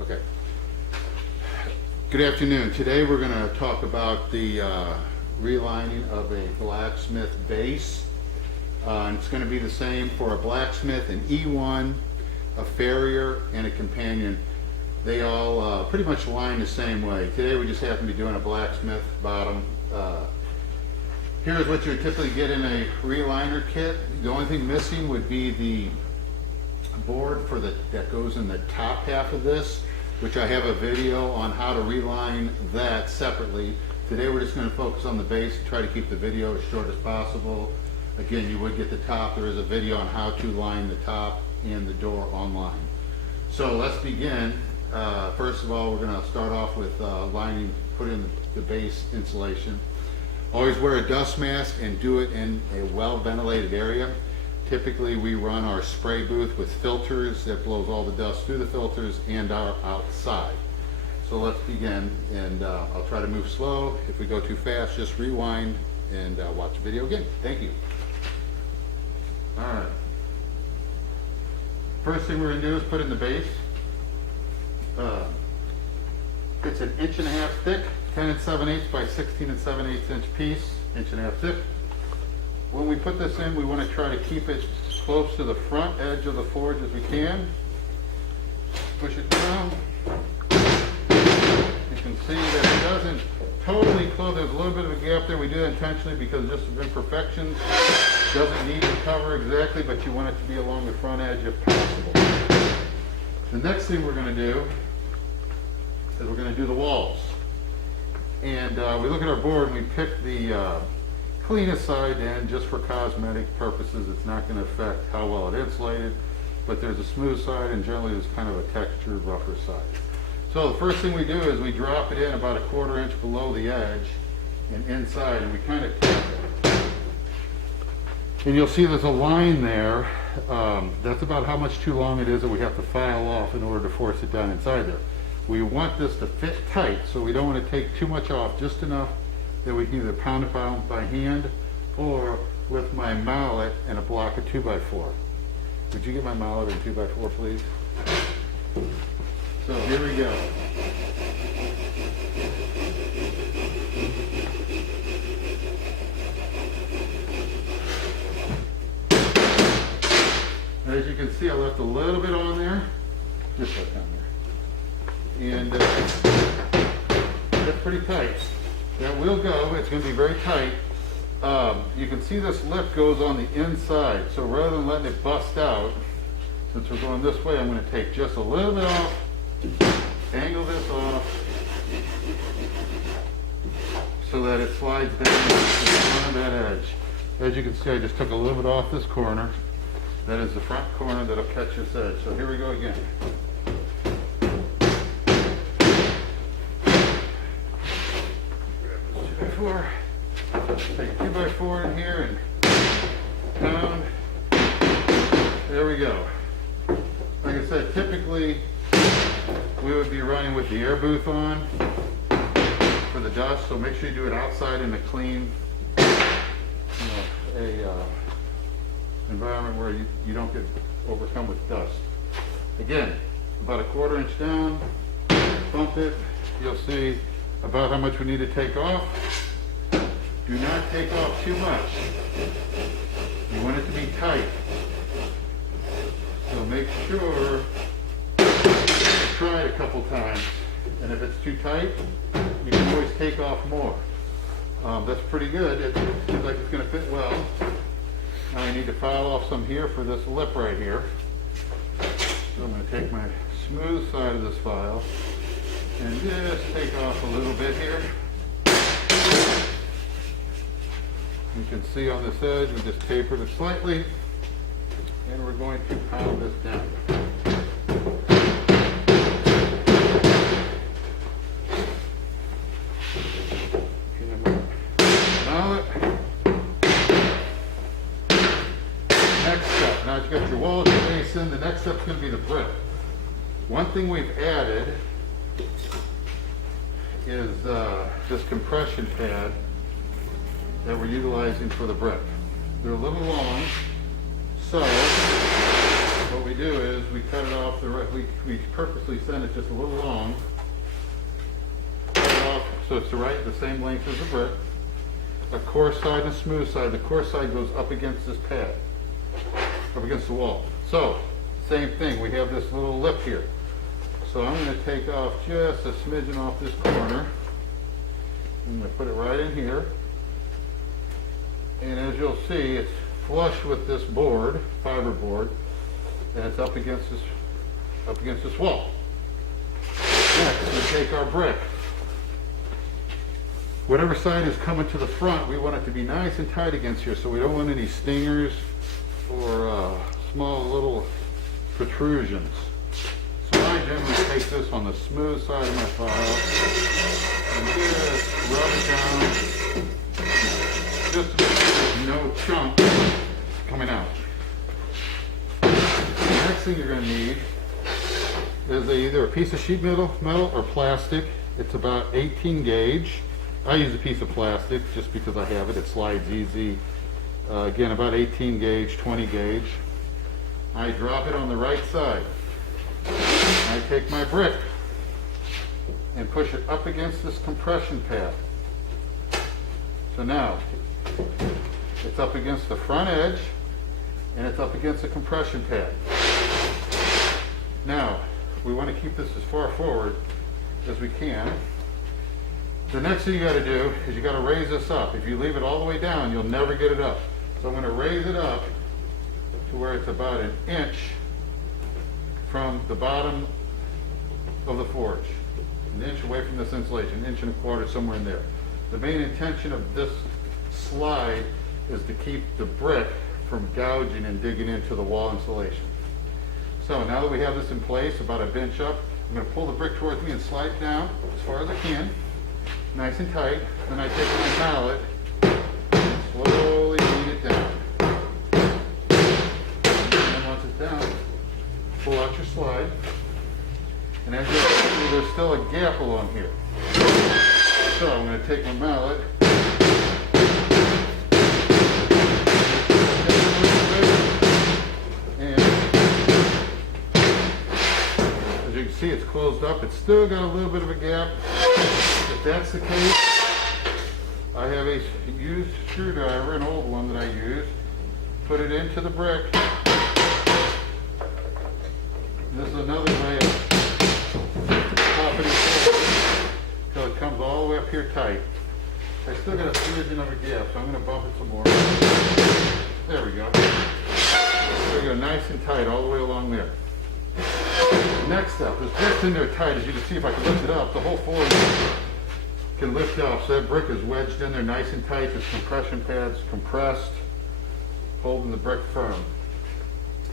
Okay. Good afternoon. Today we're going to talk about the relining of a Blacksmith base. And it's going to be the same for a Blacksmith, an E1, a Farrier, and a Companion. They all pretty much line the same way. Today we just happen to be doing a Blacksmith bottom. Here's what you would typically get in a reliner kit. The only thing missing would be the board for that goes in the top half of this, which I have a video on how to reline that separately. Today we're just going to focus on the base and try to keep the video as short as possible. Again, you would get the top. There is a video on how to line the top and the door online. So let's begin. First of all, we're going to start off with lining, put in the base insulation. Always wear a dust mask and do it in a well ventilated area. Typically we run our spray booth with filters that blows all the dust through the filters and are outside. So let's begin, and I'll try to move slow. If we go too fast, just rewind and watch the video again. Thank you. All right. First thing we're going to do is put in the base. It's an 1.5 inch thick, 10 7/8 by 16 7/8 inch piece, 1.5 inch thick. When we put this in, we want to try to keep it close to the front edge of the forge as we can. Push it down. You can see that it doesn't totally close. There's a little bit of a gap there. We do that intentionally because just of imperfections. Doesn't need to cover exactly, but you want it to be along the front edge if possible. The next thing we're going to do is we're going to do the walls. And we look at our board and we pick the cleanest side in just for cosmetic purposes. It's not going to affect how well it insulated, but there's a smooth side and generally there's kind of a textured, rougher side. So the first thing we do is we drop it in about 1/4 inch below the edge and inside, and we kind of tap it. And you'll see there's a line there. That's about how much too long it is that we have to file off in order to force it down inside there. We want this to fit tight, so we don't want to take too much off, just enough that we can either pound it down by hand or with my mallet and a block of 2x4. Would you get my mallet and 2x4, please? So here we go. As you can see, I left a little bit on there, just like down there. And that's pretty tight. That will go. It's going to be very tight. You can see this lip goes on the inside, so rather than letting it bust out, since we're going this way, I'm going to take just a little bit off, angle this off, so that it slides down to the front of that edge. As you can see, I just took a little bit off this corner. That is the front corner that'll catch this edge. So here we go again. Take 2x4 in here and pound. There we go. Like I said, typically we would be running with the air booth on for the dust, so make sure you do it outside in a clean environment where you don't get overcome with dust. Again, about 1/4 inch down, bump it. You'll see about how much we need to take off. Do not take off too much. You want it to be tight. So make sure you try it a couple times. And if it's too tight, you can always take off more. That's pretty good. It seems like it's going to fit well. Now I need to file off some here for this lip right here. So I'm going to take my smooth side of this file and just take off a little bit here. You can see on this edge, we just tapered it slightly, and we're going to pound this down. Mallet. Next step. Now you've got your walls, your base in. The next step is going to be the brick. One thing we've added is this compression pad that we're utilizing for the brick. They're a little long, so what we do is we cut it off we purposely send it just a little long. Cut it off so it's the same length as the brick. A coarse side and a smooth side. The coarse side goes up against this pad, up against the wall. So, same thing, we have this little lip here. So I'm going to take off just a smidgen off this corner. I'm going to put it right in here. And as you'll see, it's flush with this board, fiber board, and it's up against this wall. Next, we take our brick. Whatever side is coming to the front, we want it to be nice and tight against here, so we don't want any stingers or small little protrusions. So I generally take this on the smooth side of my file and just rub it down, just to make sure there's no chunk coming out. The next thing you're going to need is either a piece of sheet metal or plastic. It's about 18 gauge. I use a piece of plastic just because I have it. It slides easy. Again, about 18 gauge, 20 gauge. I drop it on the right side. I take my brick and push it up against this compression pad. So now, it's up against the front edge and it's up against the compression pad. Now, we want to keep this as far forward as we can. The next thing you got to do is you got to raise this up. If you leave it all the way down, you'll never get it up. So I'm going to raise it up to where it's about an inch from the bottom of the forge. An inch away from this insulation, an inch and a quarter, somewhere in there. The main intention of this slide is to keep the brick from gouging and digging into the wall insulation. So now that we have this in place, about a inch up, I'm going to pull the brick towards me and slide it down as far as I can, nice and tight. Then I take my mallet and slowly beat it down. And then once it's down, pull out your slide. And as you can see, there's still a gap along here. So I'm going to take my mallet and as you can see, it's closed up. It's still got a little bit of a gap. If that's the case, I have a used screwdriver, an old one that I use. Put it into the brick. This is another way of popping it forward until it comes all the way up here tight. I still got a smidgen of a gap, so I'm going to bump it some more. There we go. There we go, nice and tight all the way along there. Next up, this brick's in there tight. As you can see, if I can lift it up, the whole forge can lift off. So that brick is wedged in there nice and tight. This compression pad's compressed, holding the brick firm.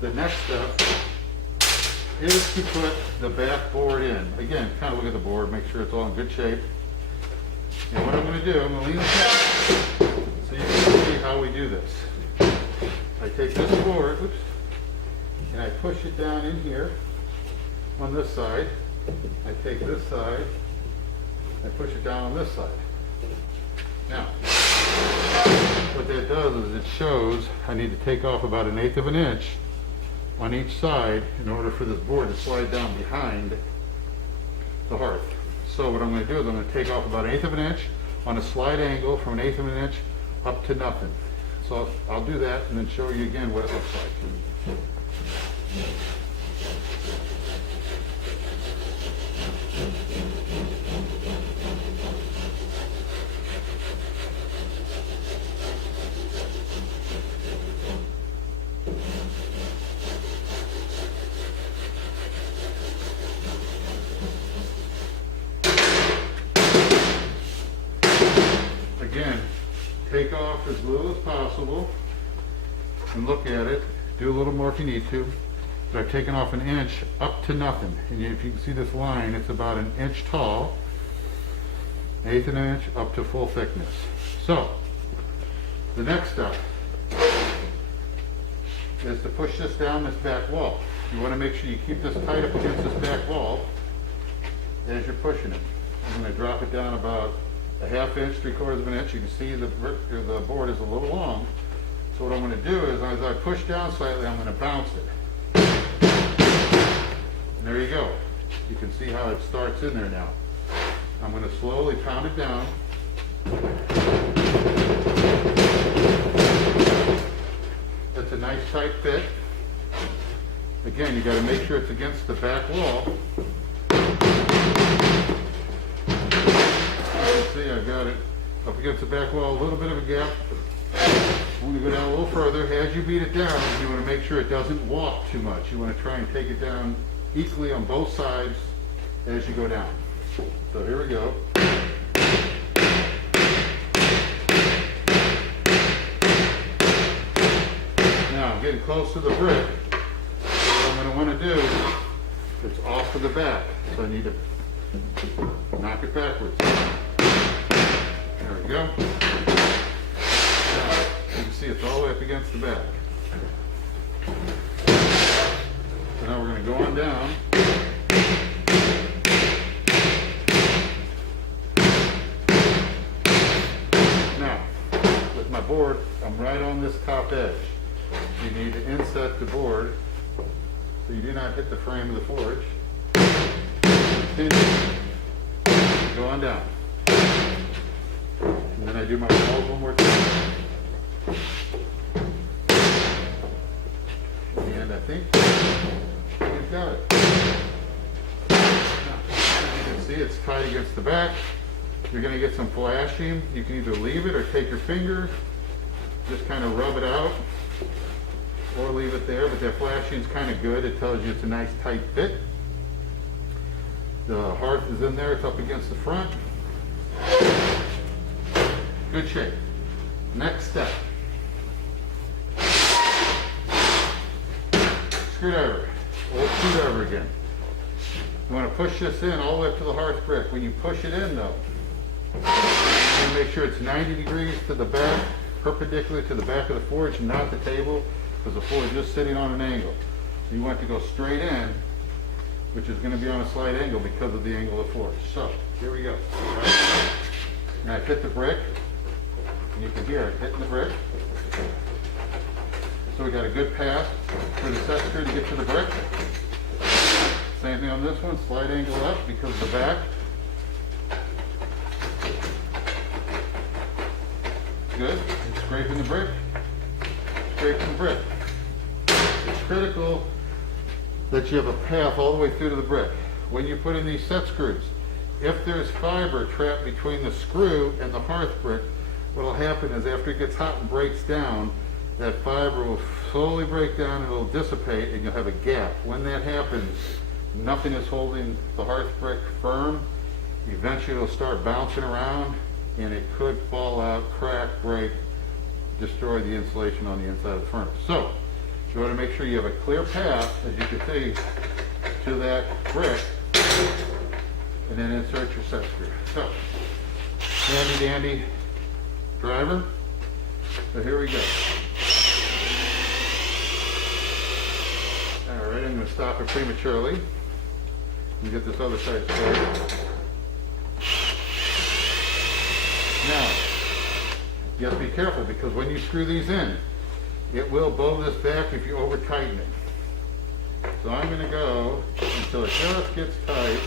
The next step is to put the back board in. Again, kind of look at the board, make sure it's all in good shape. And what I'm going to do, I'm going to lean this up so you can see how we do this. I take this board, oops, and I push it down in here on this side. I take this side, I push it down on this side. Now, what that does is it shows I need to take off about 1/8 of an inch on each side in order for this board to slide down behind the hearth. So what I'm going to do is I'm going to take off about 1/8 of an inch on a slide angle from 1/8 of an inch up to nothing. So I'll do that and then show you again what it looks like. Again, take off as little as possible and look at it. Do a little more if you need to. But I've taken off 1 inch up to nothing. And if you can see this line, it's about 1 inch tall, 1/8 of an inch up to full thickness. So, the next step is to push this down this back wall. You want to make sure you keep this tight up against this back wall as you're pushing it. I'm going to drop it down about 1/2 inch, 3/4 of an inch. You can see the board is a little long. So what I'm going to do is, as I push down slightly, I'm going to bounce it. And there you go. You can see how it starts in there now. I'm going to slowly pound it down. That's a nice tight fit. Again, you got to make sure it's against the back wall. You can see I got it up against the back wall, a little bit of a gap. I'm going to go down a little further. As you beat it down, you want to make sure it doesn't walk too much. You want to try and take it down equally on both sides as you go down. So here we go. Now I'm getting close to the brick. What I'm going to want to do, it's off to the back, so I need to knock it backwards. There we go. Now, you can see it's all the way up against the back. So now we're going to go on down. Now, with my board, I'm right on this top edge. You need to inset the board so you do not hit the frame of the forge. Continue. Go on down. And then I do my walls one more time. And I think we've got it. Now, you can see it's tight against the back. You're going to get some flashing. You can either leave it or take your finger, just kind of rub it out, or leave it there, but that flashing is kind of good. It tells you it's a nice tight fit. The hearth is in there, it's up against the front. Good shape. Next step. Screwdriver. Old screwdriver again. You want to push this in all the way up to the hearth brick. When you push it in though, you want to make sure it's 90 degrees to the back, perpendicular to the back of the forge, not the table, because the forge is just sitting on an angle. So you want to go straight in, which is going to be on a slight angle because of the angle of the forge. So, here we go. Now I hit the brick, and you can hear it hitting the brick. So we got a good path for the set screw to get to the brick. Same thing on this one, slight angle up because of the back. Good. And scraping the brick. Scraping the brick. It's critical that you have a path all the way through to the brick. When you put in these set screws, if there's fiber trapped between the screw and the hearth brick, what will happen is after it gets hot and breaks down, that fiber will slowly break down and it will dissipate and you'll have a gap. When that happens, nothing is holding the hearth brick firm. Eventually it'll start bouncing around and it could fall out, crack, break, destroy the insulation on the inside of the furnace. So, you want to make sure you have a clear path, as you can see, to that brick, and then insert your set screw. So, handy dandy driver. So here we go. Alright, I'm going to stop it prematurely and get this other side started. Now, you have to be careful because when you screw these in, it will bow this back if you over tighten it. So I'm going to go until it just gets tight,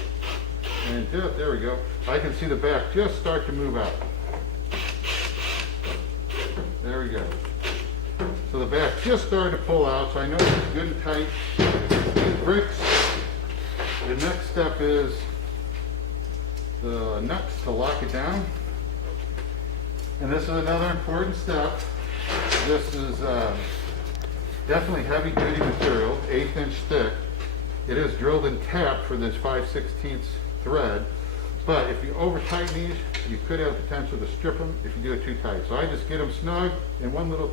and just, there we go. I can see the back just start to move out. There we go. So the back just started to pull out, so I know it's good and tight. These bricks. The next step is the nuts to lock it down. And this is another important step. This is definitely heavy duty material, 1/8 inch thick. It is drilled and tapped for this 5/16 thread. But if you over tighten these, you could have potential to strip them if you do it too tight. So I just get them snug and one little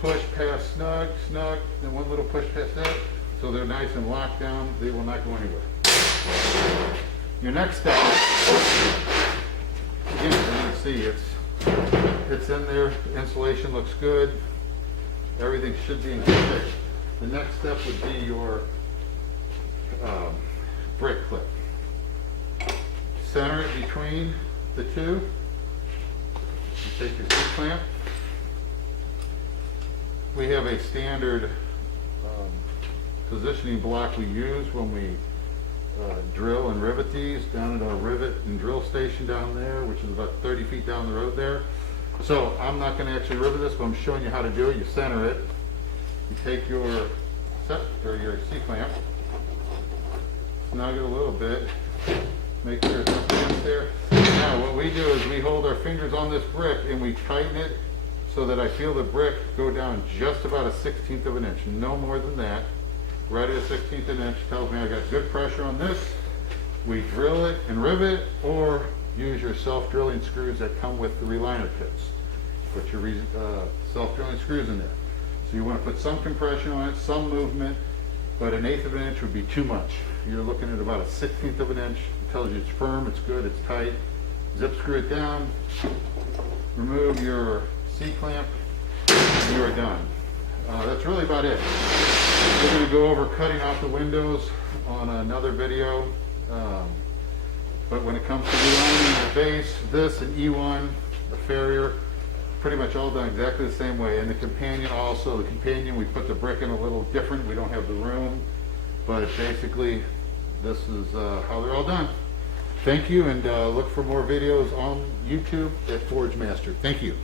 push past snug, snug, then one little push past that. So they're nice and locked down. They will not go anywhere. Your next step, again, you can see it's in there. The insulation looks good. Everything should be in good shape. The next step would be your brick clip. Center it between the two. You take your C-clamp. We have a standard positioning block we use when we drill and rivet these down at our rivet and drill station down there, which is about 30 feet down the road there. So I'm not going to actually rivet this, but I'm showing you how to do it. You center it. You take your your C-clamp, snug it a little bit, make sure it's up against there. Now what we do is we hold our fingers on this brick and we tighten it so that I feel the brick go down just about a 1/16 of an inch, no more than that. Right at a 1/16 of an inch tells me I got good pressure on this. We drill it and rivet, or use your self-drilling screws that come with the reliner kits. Put your self-drilling screws in there. So you want to put some compression on it, some movement, but 1/8 of an inch would be too much. You're looking at about a 1/16 of an inch. It tells you it's firm, it's good, it's tight. Zip screw it down, remove your C-clamp, and you are done. That's really about it. We're going to go over cutting off the windows on another video. But when it comes to relining the base, this and E1, the Farrier, pretty much all done exactly the same way. And the companion also, the companion we put the brick in a little different. We don't have the room, but basically this is how they're all done. Thank you, and look for more videos on YouTube at Forgemaster. Thank you.